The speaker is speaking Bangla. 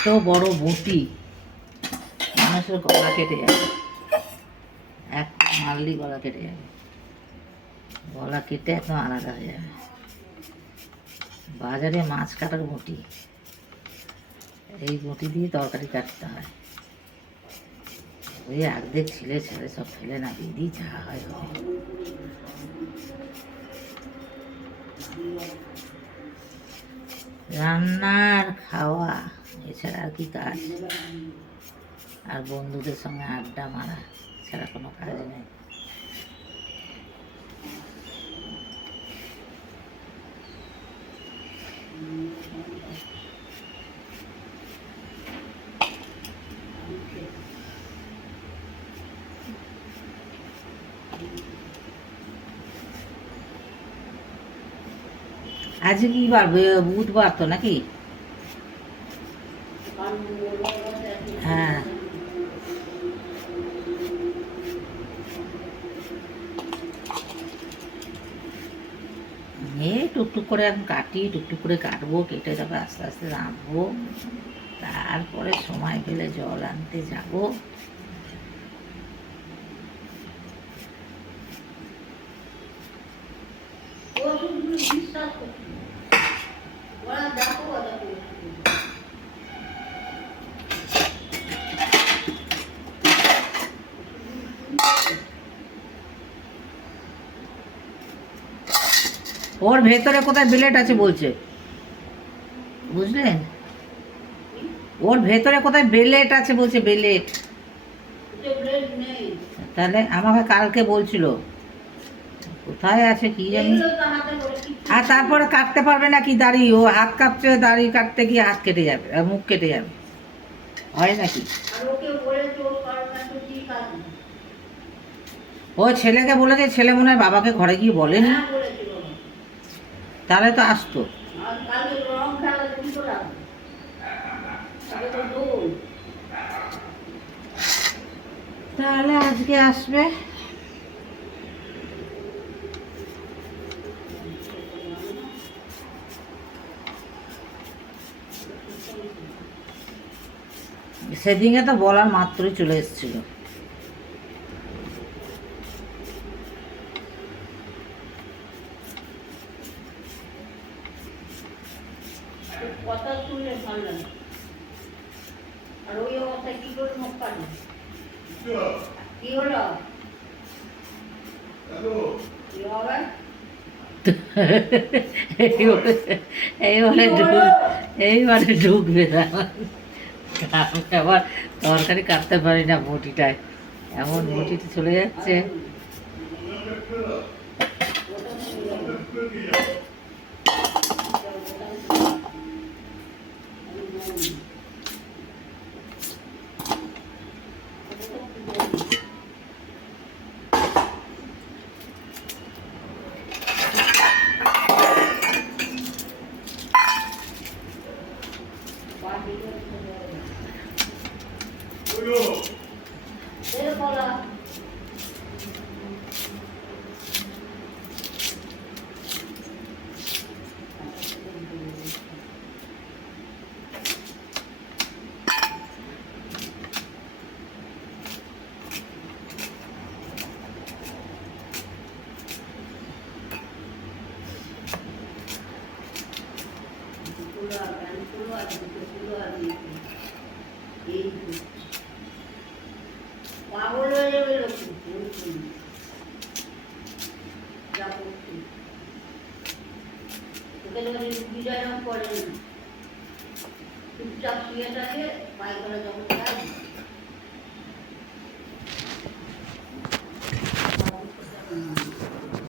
এত বড় বটি মানুষের গলা কেটে যাবে, এক মারলি গলা কেটে যাবে, গলা কেটে একদম আলাদা হয়ে যাবে। বাজারে মাছ কাটার বটি, এই বটি দিয়ে তরকারি কাটতে হয়। ওই অর্ধেক ছিলে ছেলে সব ফেলে না দিদি, যা হয় হবে। রান্নার খাওয়া এছাড়া আর কি কাজ? আর বন্ধুদের সঙ্গে আড্ডা মারা ছাড়া কোনো কাজ নেই। আজকে কি বার? বুধবার তো নাকি? হ্যাঁ, এই টুকটুক করে এখন কাটি, টুকটুক করে কাটবো, কেটে তারপরে আস্তে আস্তে রাঁধবো, তারপরে সময় পেলে জল আনতে যাবো। ওর ভেতরে কোথায় ব্লেড আছে বলছে, বুঝলেন? ওর ভেতরে কোথায় ব্লেড আছে বলছে, ব্লেড। তাহলে আমাকে কালকে বলছিল কোথায় আছে কি জানি। আর তারপরে কাটতে পারবে না কি দাড়ি? ও হাত কাটছে, দাড়ি কাটতে গিয়ে হাত কেটে যাবে, মুখ কেটে যাবে, হয় নাকি? ও ছেলেকে বলেছে, ছেলে মনে হয় বাবাকে ঘরে গিয়ে বলেনি, তাহলে তো আসতো। তাহলে আজকে আসবে। সেদিনে তো বলার মাত্রই চলে এসেছিল। কথা শুনলে ভালো লাগে। আর ওই অবস্থায় কি করে মুখ পাবে? কি হলো? এইবারে ঢুকবে না, আবার তরকারি কাটতে পারি না বটিটায়, এমন বটিতে চলে যাচ্ছে। পাগল হয়ে যাবে লোক, ওকে বিজয় করে না, চুপচাপ শুয়ে থাকে, পায়খানা